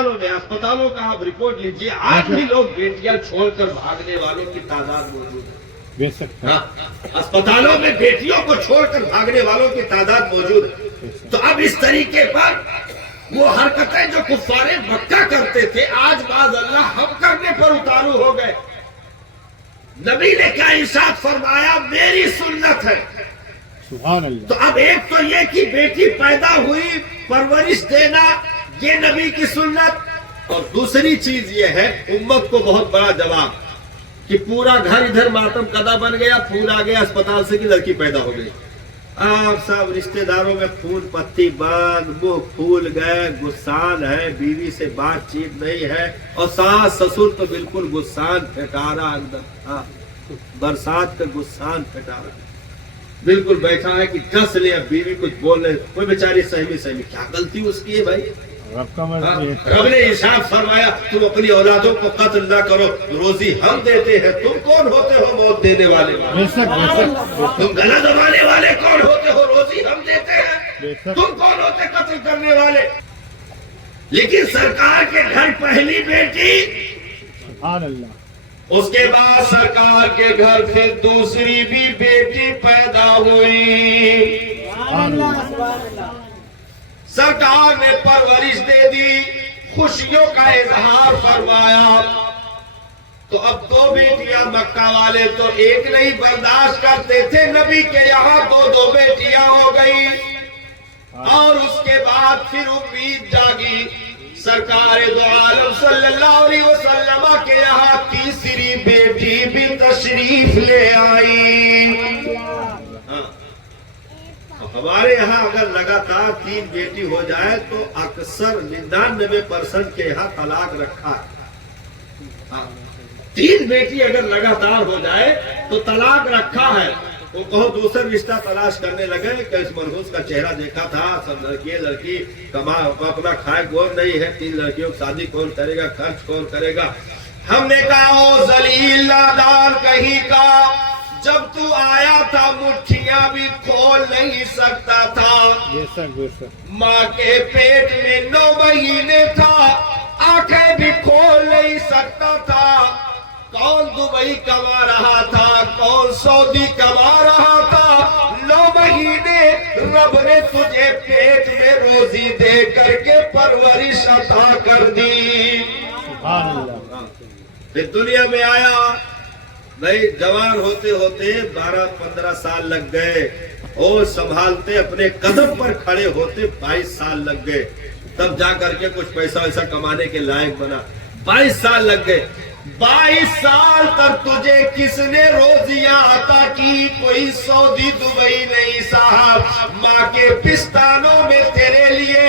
اسپتالوں کا آپ رپورٹ لیجیے، آج بھی لوگ بیٹیاں چھوڑ کر بھاگنے والوں کی تعداد موجود ہے۔ بے شک ہاں، اسپتالوں میں بیٹیوں کو چھوڑ کر بھاگنے والوں کی تعداد موجود ہے۔ تو اب اس طریقے پر وہ حرکتیں جو کفار مکہ کرتے تھے، آج باز اللہ ہم کرنے پر اتارو ہو گئے۔ نبی نے کیا ارشاد فرمایا؟ میری سنت ہے۔ سبحان اللہ۔ تو اب ایک تو یہ کہ بیٹی پیدا ہوئی، پرورش دینا، یہ نبی کی سنت، اور دوسری چیز یہ ہے امت کو بہت بڑا جواب کہ پورا گھر ادھر ماتم کدا بن گیا، پھول آ گیا اسپتال سے کہ لڑکی پیدا ہو گئی۔ آپ سب رشتہ داروں میں پھول پتی بند، منہ پھول گئے، غصان ہے، بیوی سے بات چیت نہیں ہے، اور ساس سسر تو بالکل غصان پھٹا رہا اندر، برسات کا غصان پھٹا رہا، بالکل بیٹھا ہے کہ کس لے، اب بیوی کچھ بول رہے، کوئی بیچاری سہمی کیا غلطی اس کی ہے بھائی؟ رب کا مرضی ہے۔ رب نے ارشاد فرمایا تم اپنی اولادوں کو قتل نہ کرو، روزی ہم دیتے ہیں، تم کون ہوتے ہو موت دینے والے؟ بے شک بے شک تم گلا دبانے والے کون ہوتے ہو؟ روزی ہم دیتے بے ہیں، شک۔ تم کون ہوتے قتل کرنے والے؟ لیکن سرکار کے گھر پہلی بیٹی، سبحان اللہ۔ اس کے بعد سرکار کے گھر پھر دوسری بھی بیٹی پیدا ہوئی۔ سبحان اللہ۔ سرکار نے پرورش دے دی، خوشیوں کا اظہار فرمایا۔ تو اب دو بیٹیاں، مکہ والے تو ایک نہیں برداشت کرتے تھے، نبی کے یہاں دو بیٹیاں ہو گئی، اور اس کے بعد پھر امید جاگی، سرکار دو عالم صلی اللہ علیہ وسلم کے یہاں تیسری بیٹی بھی تشریف لے آئی۔ ہمارے یہاں اگر لگاتار 3 بیٹی ہو جائے تو اکثر 99% کے یہاں طلاق رکھا ہے۔ 3 بیٹی اگر لگاتار ہو جائے تو طلاق رکھا ہے۔ وہ کہو دوسرا رشتہ تلاش کرنے لگے کہ اس منحوس کا چہرہ دیکھا تھا، سب لڑکی کما اپنا کھائے گور نہیں ہے، 3 لڑکیوں کی شادی کون کرے گا، خرچ کون کرے گا؟ ہم نے کہا او ذلیل نادان کہیں کا، جب تو آیا تھا مٹھیاں بھی کھول نہیں سکتا تھا، بے شک بے شک۔ ماں کے پیٹ میں 9 مہینے تھا، آنکھیں بھی کھول نہیں سکتا تھا، کون دبئی کما رہا تھا، کون سعودی کما رہا تھا، 9 مہینے رب نے تجھے پیٹ میں روزی دے کر کے پرورش عطا کر دی۔ سبحان اللہ۔ پھر دنیا میں آیا، نہیں جوان ہوتے ہوتے 12-15 سال لگ گئے، اور سنبھالتے اپنے قدم پر کھڑے ہوتے 22 سال لگ گئے، تب جا کر کے کچھ پیسہ ویسا کمانے کے لائق بنا۔ 22 سال لگ گئے۔ 22 سال تک تجھے کس نے روزیاں عطا کی؟ کوئی سعودی دبئی نہیں صاحب، ماں کے پستانوں میں تیرے لیے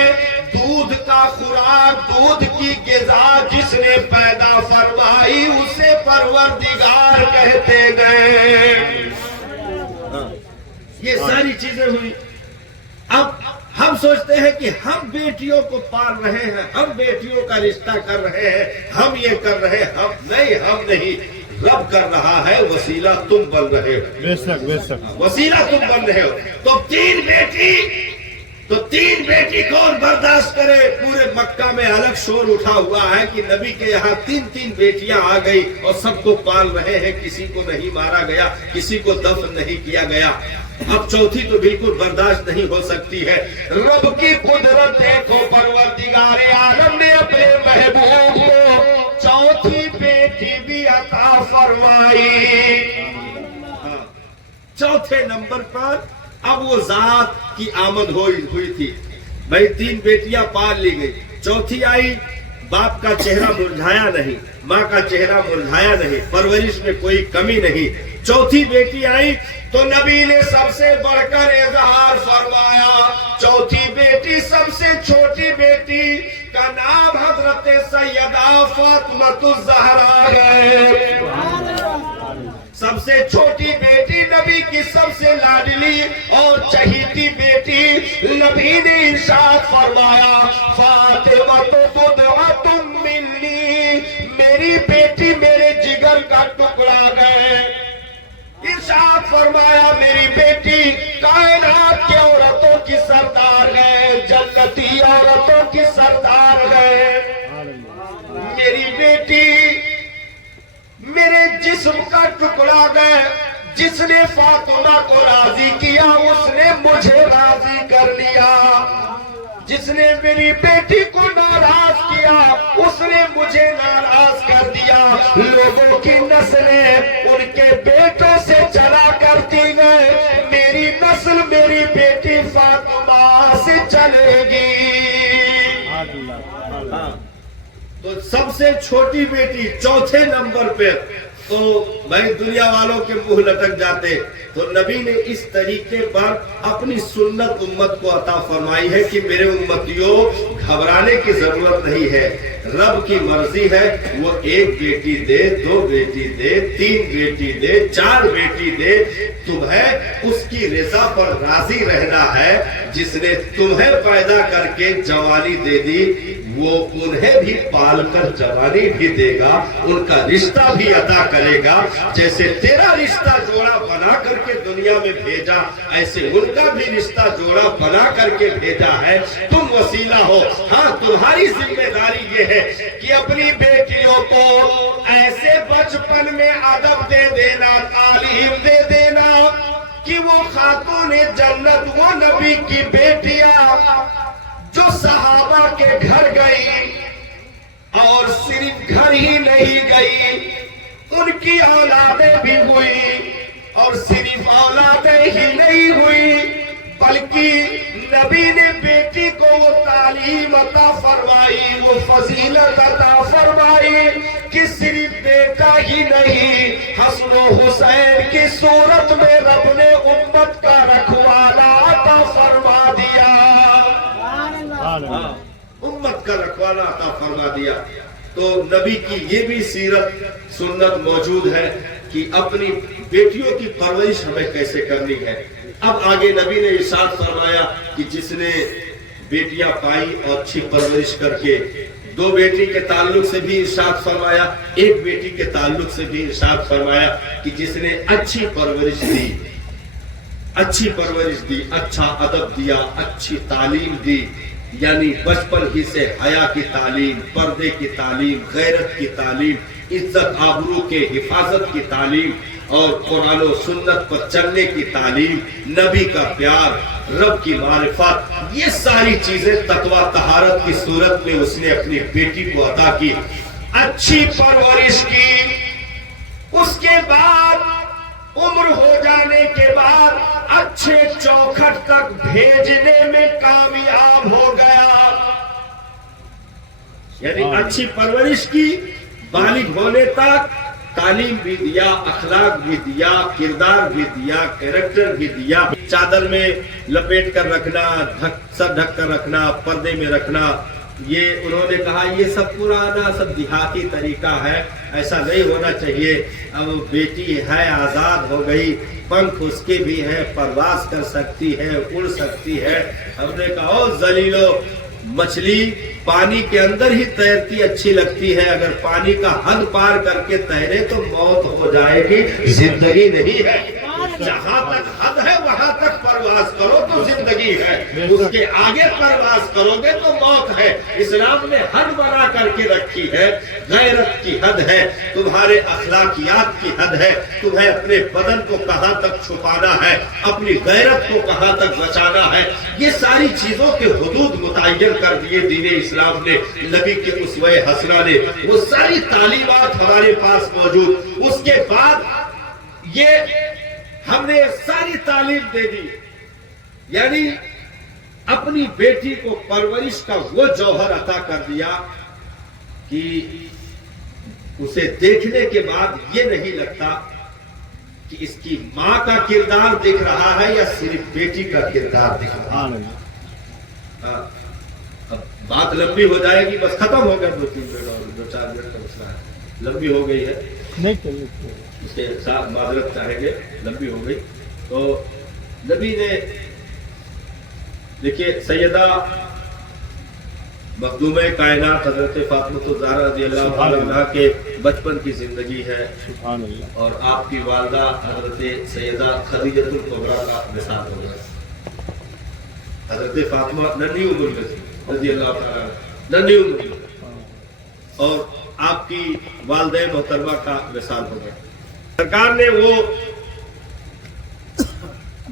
دودھ کا خوراک، دودھ کی غذا جس نے پیدا فرمائی اسے پروردگار کہتے گئے۔ یہ ساری چیزیں ہوئی۔ اب ہم سوچتے ہیں کہ ہم بیٹیوں کو پال رہے ہیں، ہم بیٹیوں کا رشتہ کر رہے ہیں، ہم یہ کر رہے ہیں، ہم نہیں، رب کر رہا ہے، وسیلہ تم بن رہے ہو۔ بے شک بے شک۔ وسیلہ تم بن رہے ہو۔ تو 3 بیٹی کون برداشت کرے؟ پورے مکہ میں الگ شور اٹھا ہوا ہے کہ نبی کے یہاں 3 بیٹیاں آ گئی اور سب کو پال رہے ہیں، کسی کو نہیں مارا گیا، کسی کو دفن نہیں کیا گیا۔ اب چوتھی تو بالکل برداشت نہیں ہو سکتی ہے۔ رب کی قدرت دیکھو، پروردگار عالم نے اپنے محبوب کو چوتھی بیٹی بھی عطا فرمائی۔ چوتھے نمبر پر اب وہ ذات کی آمد ہوئی تھی، بھائی 3 بیٹیاں پال لی گئی، چوتھی آئی، باپ کا چہرہ مرجھایا نہیں، ماں کا چہرہ مرجھایا نہیں، پرورش میں کوئی کمی نہیں۔ چوتھی بیٹی آئی تو نبی نے سب سے بڑھ کر اظہار فرمایا، چوتھی بیٹی سب سے چھوٹی بیٹی کا نام حضرت سیدہ فاطمہ الزہرا ہے۔ سب سے چھوٹی بیٹی نبی کی سب سے لاڈلی اور چہیتی بیٹی، نبی نے ارشاد فرمایا فاطمہ بضعۃ منی، میری بیٹی میرے جگر کا ٹکڑا ہے۔ ارشاد فرمایا میری بیٹی کائنات کی عورتوں کی سردار ہے، جنتی عورتوں کی سردار ہے۔ मेरी बेटी मेरे जिस्म का टुकड़ा गए, जिसने फातिमा को राजी किया उसने मुझे राजी कर लिया, जिसने मेरी बेटी को नाराज किया उसने मुझे नाराज कर दिया। लोगों की नस्लें उनके बेटों से चला करती गए, मेरी नस्ल मेरी बेटी फातिमा से चलेगी। तो सबसे छोटी बेटी चौथे नंबर पे, तो भाई दुनिया वालों के मुंह लटक जाते। तो नबी ने इस तरीके पर अपनी सुन्नत उम्मत को अता फरमाई है कि मेरे उम्मतियों घबराने की जरूरत नहीं है, रब की मर्जी है, वो एक बेटी दे, दो बेटी दे, तीन बेटी दे, चार बेटी दे, तुम्हें उसकी रजा पर राजी रहना है। जिसने तुम्हें पैदा करके जवानी दे दी वो उन्हें भी पाल कर जवानी भी देगा, उनका रिश्ता भी अदा करेगा। जैसे तेरा रिश्ता जोड़ा बना करके दुनिया में भेजा, ऐसे उनका भी रिश्ता जोड़ा बना करके भेजा है। तुम वसीला हो। हाँ, तुम्हारी जिम्मेदारी ये है कि अपनी बेटियों को ऐसे बचपन में अदब दे देना, तालीम दे देना कि वो खातून जन्नत, वो नबी की बेटियां जो सहाबा के घर गई और सिर्फ घर ही नहीं गई, उनकी औलादें भी हुई, और सिर्फ औलादें ही नहीं हुई बल्कि नबी ने बेटी को वो तालीम अता फरमाई, वो फजीलत अता फरमाई कि सिर्फ बेटा ही नहीं, हसन हुसैन की सूरत में रब ने उम्मत का रखवाला अता फरमा दिया। उम्मत का रखवाला अता फरमा दिया। तो नबी की ये भी सीरत सुन्नत मौजूद है कि अपनी बेटियों की परवरिश हमें कैसे करनी है। अब आगे नबी ने इरशाद फरमाया कि जिसने बेटियां पाई और अच्छी परवरिश करके, दो बेटी के ताल्लुक से भी इरशाद फरमाया, एक बेटी के ताल्लुक से भी इरशाद फरमाया कि जिसने अच्छी परवरिश दी, अच्छी परवरिश दी, अच्छा अदब दिया, अच्छी तालीम दी, यानी बचपन ही से हया की तालीम, पर्दे की तालीम, गैरत की तालीम, इज्जत आबरू के हिफाजत की तालीम और कुरान और सुन्नत पर चलने की तालीम, नबी का प्यार, रब की मारिफत, ये सारी चीजें तकवा तहारत की सूरत में उसने अपनी बेटी को अता की, अच्छी परवरिश की। उसके बाद उम्र हो जाने के बाद अच्छे चौखट तक भेजने में कामयाब हो गया, यानी अच्छी परवरिश की, बालिग होने तक तालीम भी दिया, अखलाक भी दिया, किरदार भी दिया, कैरेक्टर भी दिया, चादर में लपेट कर रखना, सर ढक कर रखना, पर्दे में रखना, ये उन्होंने कहा ये सब पुराना, सब देहाती तरीका है, ऐसा नहीं होना चाहिए। अब बेटी है, आजाद हो गई, पंख उसके भी है, परवास कर सकती है, उड़ सकती है। हमने कहा ओ जलीलो, मछली पानी के अंदर ही तैरती अच्छी लगती है, अगर पानी का हद पार करके तैरे तो मौत हो जाएगी, जिंदगी नहीं है। जहाँ तक हद है वहां तक परवास करो तो जिंदगी है, उसके आगे परवास करोगे तो मौत है। इस्लाम ने हद बना करके रखी है, गैरत की हद है, तुम्हारे अखलाकियात की हद है, तुम्हें अपने बदन को कहां तक छुपाना है, अपनी गैरत को कहां तक बचाना है, ये सारी चीजों के हुदूद मुतय्यन कर दिए दीन इस्लाम ने, नबी के उसवे हसना ने, वो सारी तालीमात हमारे पास मौजूद। उसके बाद ये हमने सारी तालीम दे दी, यानी अपनी बेटी को परवरिश का वो जौहर अता कर दिया कि उसे देखने के बाद ये नहीं लगता कि इसकी मां का किरदार दिख रहा है या सिर्फ बेटी का किरदार दिख रहा है। अब बात लंबी हो जाएगी, बस खत्म हो गया, 2-3 मिनट और 2-4 मिनट का मसला है, लंबी हो गई है, नहीं चलिए उसके साथ माजरत चाहेंगे, लंबी हो गई। तो नबी ने देखिए सैयदा मखदूम कायनात हजरत फातिमा ज़हरा रज़ियल्लाहु अन्हा के बचपन की जिंदगी है, और आपकी वालदा हजरत सैयदा खदीजतुल कुबरा का विसाल हो गया। हजरत फातिमा नन्ही उम्र में थी रज़ियल्लाहु अन्हा, नन्ही उम्र में, और आपकी वालदैन मोहतरमा का विसाल हो गया। सरकार ने वो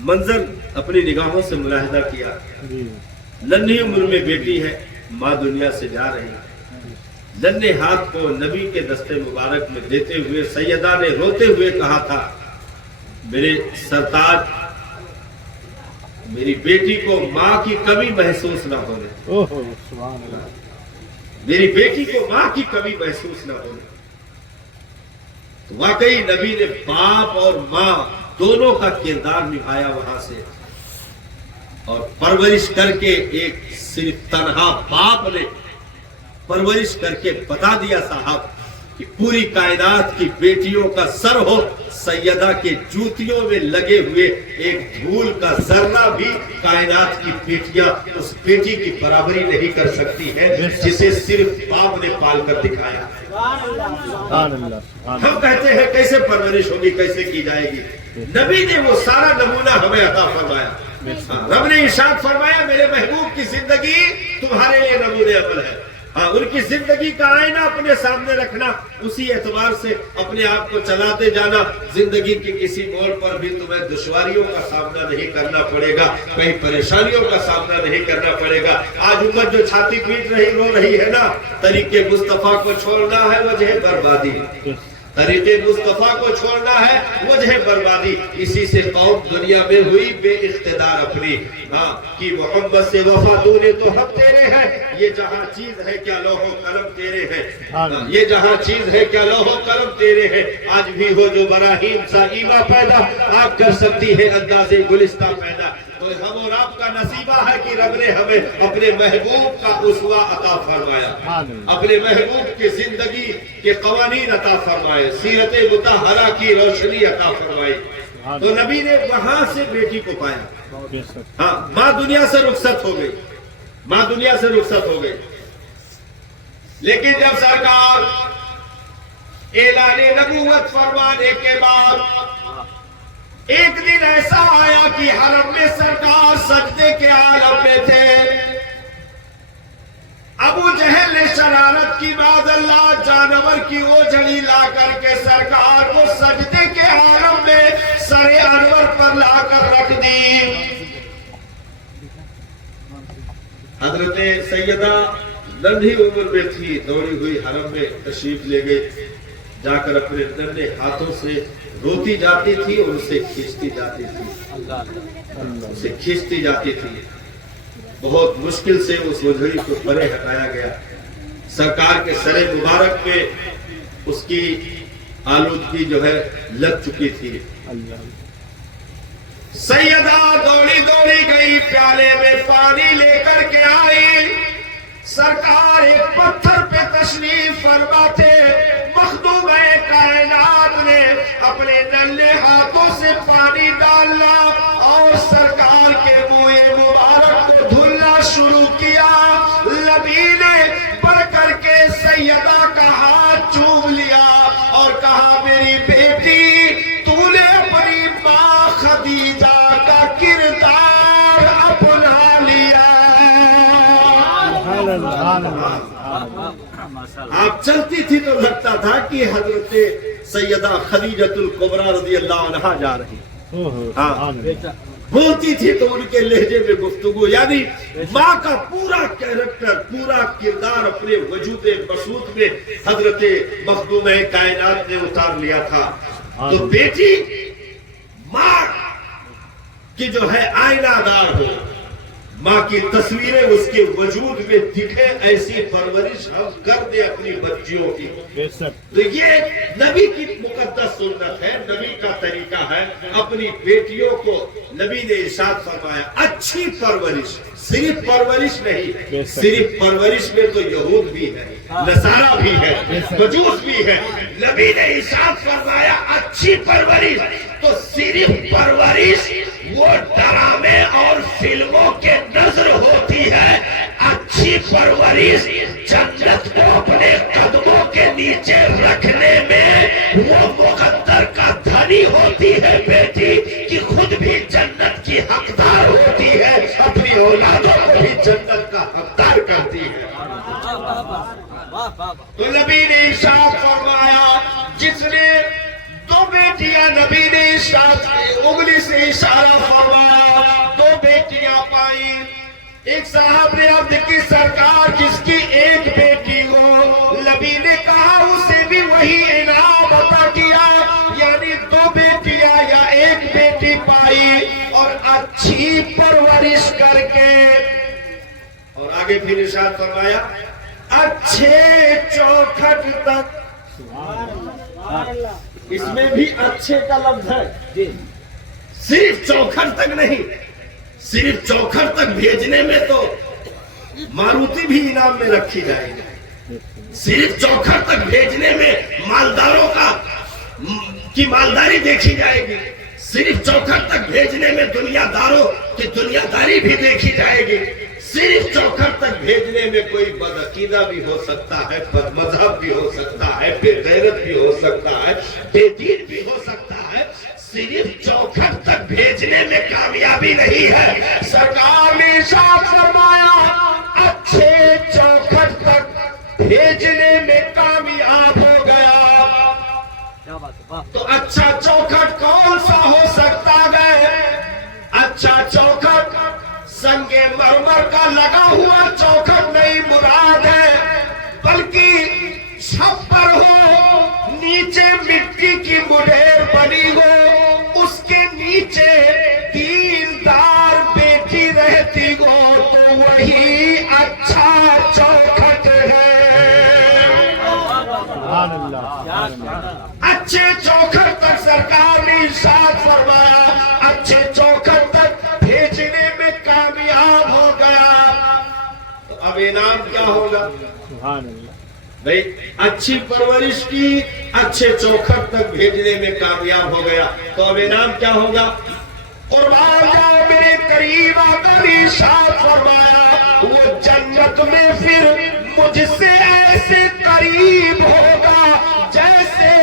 मंजर अपनी निगाहों से मुलाहिदा किया। जी नन्ही उम्र में बेटी है, माँ दुनिया से जा रही है। नन्हे हाथ को नबी के दस्ते मुबारक में देते हुए सैयदा ने रोते हुए कहा था, मेरे सरताज, मेरी बेटी को माँ की कमी महसूस न होने, ओहो सुभान अल्लाह। मेरी बेटी को माँ की कमी महसूस न होने। तो वाकई नबी ने बाप और माँ दोनों का किरदार निभाया वहां से, और परवरिश करके एक सिर्फ तन्हा बाप ने परवरिश करके बता दिया साहब कि पूरी कायनात की बेटियों का सर हो, सैयदा के जूतियों में लगे हुए एक धूल का जर्रा भी कायनात की बेटियां उस बेटी की बराबरी नहीं कर सकती है जिसे सिर्फ बाप ने पाल कर दिखाया। सुभान अल्लाह। हम कहते हैं कैसे परवरिश होगी, कैसे की जाएगी? नबी ने वो सारा नमूना हमें अता फरमाया। रब ने इरशाद फरमाया, मेरे महबूब की जिंदगी तुम्हारे लिए नमूने अमल है। हाँ, उनकी जिंदगी का आईना अपने सामने रखना, उसी एतबार से अपने आप को चलाते जाना। जिंदगी के किसी मोड़ पर भी तुम्हें दुश्वारियों का सामना नहीं करना पड़ेगा, कहीं परेशानियों का सामना नहीं करना पड़ेगा। आज उम्मत जो छाती पीट रही, रो रही है ना, तरीके मुस्तफा को छोड़ना है वजह बर्बादी, तरीके मुस्तफा को छोड़ना है वजह बर्बादी। इसी से कौम दुनिया में हुई बेइख्तिदार अपनी। हाँ, कि मोहम्मद से वफा तूने तो हम तेरे हैं, ये जहाँ चीज है क्या लौहो कलम तेरे हैं। हाँ, ये जहाँ चीज है क्या लौहो कलम तेरे हैं। आज भी हो जो बराहीम सा ईमा पैदा, आप कर सकती है अंदाजे गुलिस्तां पैदा। तो हम और आपका नसीबा है कि रब ने हमें अपने महबूब का उसवा अता फरमाया, अपने महबूब की जिंदगी के कवानीन अता फरमाए, सीरत मुतहरा की रोशनी अता फरमाई। तो नबी ने वहां से बेटी को पाया। हाँ, माँ दुनिया से रुखसत हो गई, माँ दुनिया से रुखसत हो गई। लेकिन जब सरकार एलाने नबूवत फरमाने के बाद एक दिन ऐसा आया कि हरम में सरकार सजदे के आलम में थे। अबू जहल ने शरारत की, माज़अल्लाह जानवर की ओझड़ी ला करके सरकार को सजदे के आलम में सरे अनवर पर लाकर रख दी। हजरते सैयदा नन्ही उम्र में थी, दौड़ी हुई हरम में तशरीफ ले गई। जाकर अपने नन्हे हाथों से रोती जाती थी और उसे खींचती जाती थी, उसे खींचती जाती थी। बहुत मुश्किल से उस ओझड़ी को परे हटाया गया। सरकार के सरे मुबारक में उसकी आलूदगी जो है लग चुकी थी। सैयदा दौड़ी दौड़ी गई, प्याले में पानी लेकर के आई। सरकार एक पत्थर पे तशरीफ फरमा थे। मखदूम-ए कायनात ने अपने नन्हे हाथों से पानी डालना और सरकार के मुँह मुबारक को धुलना शुरू किया। नबी ने बढ़ करके सैयदा का हाथ चूम लिया और कहा, मेरी बेटी, तूने अपनी माँ खदीजा का किरदार अपना लिया। आप चलती थी तो लगता था कि हजरत सैयदा खदीजतुल कुबरा रज़ियल्लाहु अन्हा जा रही। हाँ, बोलती थी तो उनके लहजे में गुफ्तगू, यानी माँ का पूरा कैरेक्टर, पूरा किरदार अपने वजूद मसूद में हजरत मखदूम-ए कायनात ने उतार लिया था। तो बेटी माँ की जो है आईनादार हो, माँ की तस्वीरें उसके वजूद में दिखे, ऐसी परवरिश हम कर दे अपनी बच्चियों की। तो ये नबी की मुकद्दस सुन्नत है, नबी का तरीका है। अपनी बेटियों को नबी ने इरशाद फरमाया, अच्छी परवरिश, सिर्फ परवरिश नहीं, सिर्फ परवरिश में तो यहूद भी है, नसारा भी है, मजूस भी है। नबी ने इरशाद फरमाया, अच्छी परवरिश तो सिर्फ परवरिश वो ड्रामे और फिल्मों के नजर होती है। अच्छी परवरिश जन्नत को अपने कदमों के नीचे रखने में वो मुकद्दर का धनी होती है बेटी, कि खुद भी जन्नत की हकदार होती है, अपनी औलादों को भी जन्नत का हकदार करती है। تو نبی نے ارشاد فرمایا جس نے دو بیٹیاں، نبی نے ارشاد انگلی سے اشارہ فرمایا، دو بیٹیاں پائی. ایک صاحب نے عرض کی سرکار جس کی ایک بیٹی ہو، نبی نے کہا اسے بھی وہی انعام عطا کیا، یعنی دو بیٹیاں یا ایک بیٹی پائی اور اچھی پرورش کر کے. اور آگے پھر ارشاد فرمایا اچھے چوکھٹ تک. اس میں بھی اچھے کا لفظ ہے، صرف چوکھٹ تک نہیں. صرف چوکھٹ تک بھیجنے میں تو ماروتی بھی انعام میں رکھی جائے گی. صرف چوکھٹ تک بھیجنے میں مالداروں کی مالداری دیکھی جائے گی. صرف چوکھٹ تک بھیجنے میں دنیا داروں کی دنیا داری بھی دیکھی جائے گی. صرف چوکھٹ تک بھیجنے میں کوئی بدعقیدہ بھی ہو سکتا ہے، بد مذہب بھی ہو سکتا ہے، بے غیرت بھی ہو سکتا ہے، بے دین بھی ہو سکتا ہے. صرف چوکھٹ تک بھیجنے میں کامیابی نہیں ہے. سرکار نے ارشاد فرمایا اچھے چوکھٹ تک بھیجنے میں کامیاب ہو گیا. تو اچھا چوکھٹ کون سا ہو سکتا ہے؟ اچھا چوکھٹ سنگ مرمر کا لگا ہوا چوکھٹ نہیں مراد ہے، بلکہ چھپر ہو، نیچے مٹی کی مڈھیر بنی ہو، اس کے نیچے دیندار بیٹی رہتی ہو، تو وہی اچھا چوکھٹ ہے. اچھے چوکھٹ تک سرکار نے ارشاد فرمایا اچھے چوکھٹ تک بھیجنے میں کامیاب ہو گیا. تو اب انعام کیا ہوگا بھئی؟ اچھی پرورش کی، اچھے چوکھٹ تک بھیجنے میں کامیاب ہو گیا. تو اب انعام کیا ہوگا؟ قربان جاؤ میرے قریب آقا نے ارشاد فرمایا وہ جنت میں پھر مجھ سے ایسے قریب ہوگا جیسے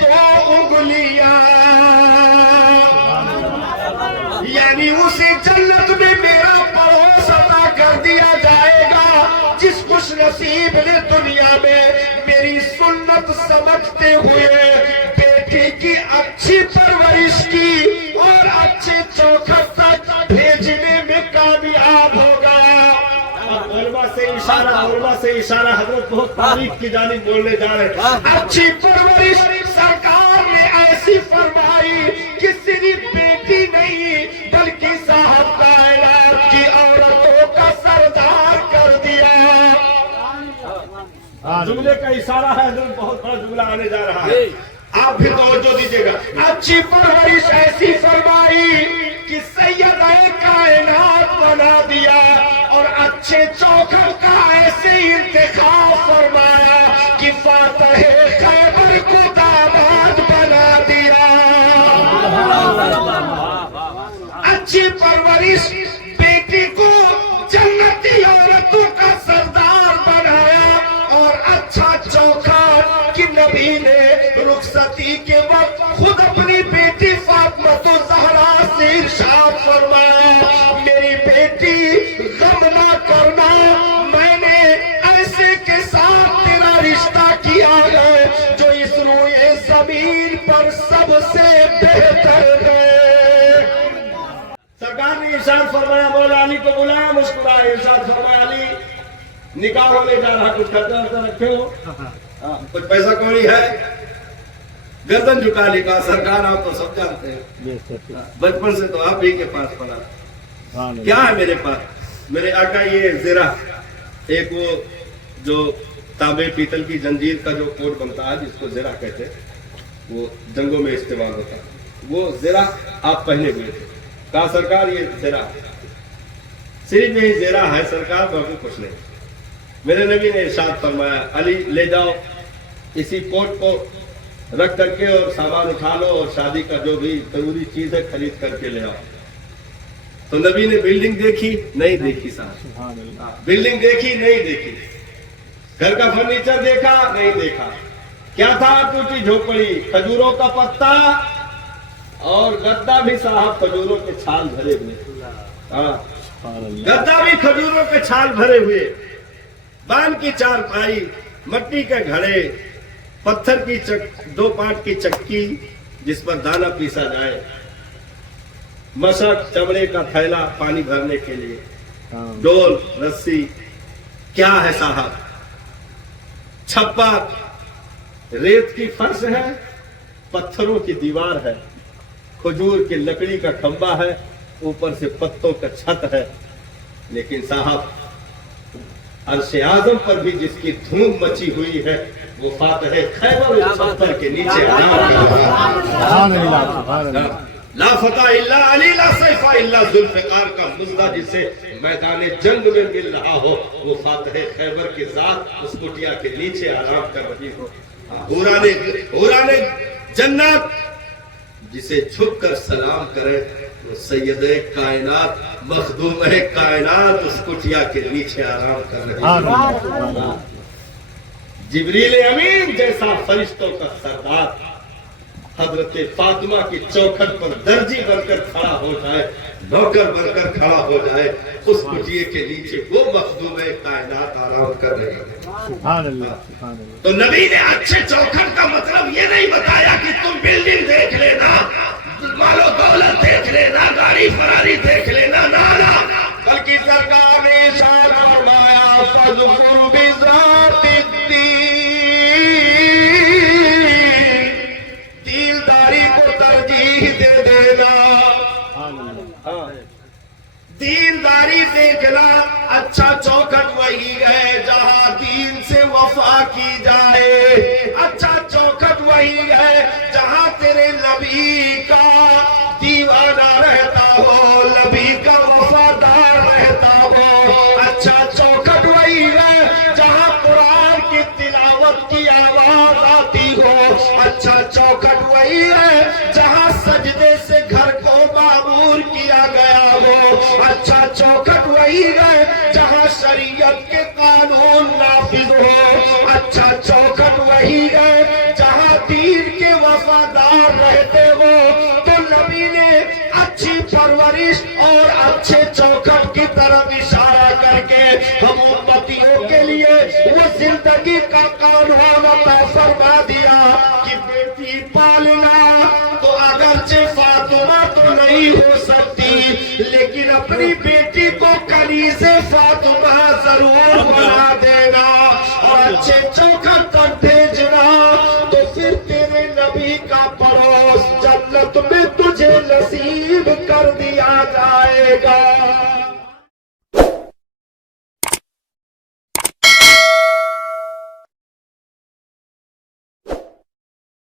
دو انگلیاں. یعنی اسے جنت میں میرا پڑوس عطا کر دیا جائے گا. جس خوش نصیب نے دنیا میں میری سنت سمجھتے ہوئے بیٹی کی اچھی پرورش کی اور اچھے چوکھٹ تک بھیجنے میں کامیاب ہوگا. علماء سے اشارہ حضرت بہت تاریخ کی جانب بولنے جا رہے ہیں. اچھی پرورش سرکار نے ایسی فرمائی کہ صرف بیٹی نہیں بلکہ صاحب کائنات کی عورتوں کا سردار کر دیا. جملے کا اشارہ ہے، حضرت بہت بڑا جملہ آنے جا رہا ہے، آپ بھی توجہ دیجیے گا. اچھی پرورش ایسی فرمائی کہ سیدہ کائنات بنا دیا اور اچھے چوکھٹ کا ایسے انتخاب فرمایا کہ فاتح خیبر کو داماد بنا دیا. اچھی پرورش بیٹی کو جنتی عورتوں کا سردار بنایا اور اچھا چوکھٹ کہ نبی نے رخصتی کے وقت خود اپنی بیٹی فاطمہ زہرا سے ارشاد فرمایا میری بیٹی غم نہ کرنا، میں نے ایسے کے ساتھ تیرا رشتہ کیا ہے جو اس روئے زمین پر سب سے بہتر ہے. سرکار نے ارشاد فرمایا مولا علی کو بلایا، مسکرائے، ارشاد فرمایا علی نکاح ہونے جا رہا، کچھ خرچہ ورچہ رکھے ہو؟ کچھ پیسہ کوئی ہے؟ گردن جھکا لی. کہا سرکار آپ تو سب جانتے ہیں، بچپن سے تو آپ ہی کے پاس پڑا. کیا ہے میرے پاس؟ میرے آقا یہ زرہ، ایک وہ جو تانبے پیتل کی جنجیر کا جو کوٹ بنتا ہے جس کو زرہ کہتے ہیں، وہ جنگوں میں استعمال ہوتا ہے، وہ زرہ آپ پہنے ہوئے تھے. کہا سرکار یہ زرہ، صرف یہی زرہ ہے سرکار، باقی کچھ نہیں. میرے نبی نے ارشاد فرمایا علی لے جاؤ اسی کوٹ کو رکھ کر کے اور سامان اٹھا لو اور شادی کا جو بھی ضروری چیز ہے خرید کر کے لے آؤ. تو نبی نے بلڈنگ دیکھی نہیں دیکھی، صاحب بلڈنگ دیکھی نہیں دیکھی، گھر کا فرنیچر دیکھا نہیں دیکھا. کیا تھا؟ ٹوٹی جھوپڑی، کھجوروں کا پتا اور گدا بھی صاحب کھجوروں کے چھال بھرے ہوئے. گدا بھی کھجوروں کے چھال بھرے ہوئے. पान की चारपाई, मट्टी के घड़े, पत्थर की 2 पाट की चक्की जिस पर दाना पीसा जाए, मशक, चमड़े का थैला पानी भरने के लिए, डोल, रस्सी, क्या है साहब, छप्पर, रेत की फर्श है, पत्थरों की दीवार है, खजूर की लकड़ी का खंबा है, ऊपर से पत्तों का छत है। लेकिन साहब अर्श आजम पर भी जिसकी धूम मची हुई है वो फातह खैबर उस पत्थर के नीचे सुभान अल्लाह, सुभान अल्लाह। ला फतह इल्ला अली, ला सैफा इल्ला जुल्फिकार का मुद्दा जिसे मैदान जंग में मिल रहा हो, वो फातह खैबर की जात उस कुटिया के नीचे आराम कर रही हो। हुरा ने जन्नत जिसे झुक कर सलाम करे, वो सैयदे कायनात, मखदूम कायनात उस कुटिया के नीचे आराम कर रही है। जिब्रील अमीन जैसा फरिश्तों का सरदार हजरत फातिमा की चौखट पर दर्जी बनकर खड़ा हो जाए, नौकर बनकर खड़ा हो जाए, उस कुटिये के नीचे वो मखदूम कायनात आराम कर रहे हैं। सुभान अल्लाह, सुभान अल्लाह। तो नबी ने अच्छे चौखट का मतलब ये नहीं बताया कि तुम बिल्डिंग देख लेना, मालो दौलत देख लेना, गाड़ी फरारी देख लेना, ना ना, बल्कि सरकार ने इरशाद फरमाया फज़कुर दीनदारी को तरजीह दे देना। दीनदारी देखना, अच्छा चौखट वही है जहां दीन से वफा की जाए, अच्छा चौखट वही है जहां तेरे नबी का दीवाना रहता हो, नबी का वफादार रहता हो। अच्छा चौखट वही है जहां कुरान की तिलावत की आवाज आती हो। अच्छा चौखट वही है जहां सजदे से घर को मामूर किया गया हो। अच्छा चौखट वही है जहां शरीयत के कानून नाफिज हो। अच्छा चौखट वही है जहां दीन के वफादार रहते हो। तो नबी ने अच्छी परवरिश और अच्छे चौखट की तरफ इशारा करके हम उम्मतियों के लिए वो जिंदगी का कानून अता फरमा दिया कि बेटी पालना तो अगरचे फातिमा तो नहीं हो सकती, लेकिन अपनी बेटी को कनीज़े फातिमा जरूर बना देना और अच्छे चौखट तक भेजना। तो फिर तेरे नबी का पड़ोस जन्नत में तुझे नसीब कर दिया जाएगा।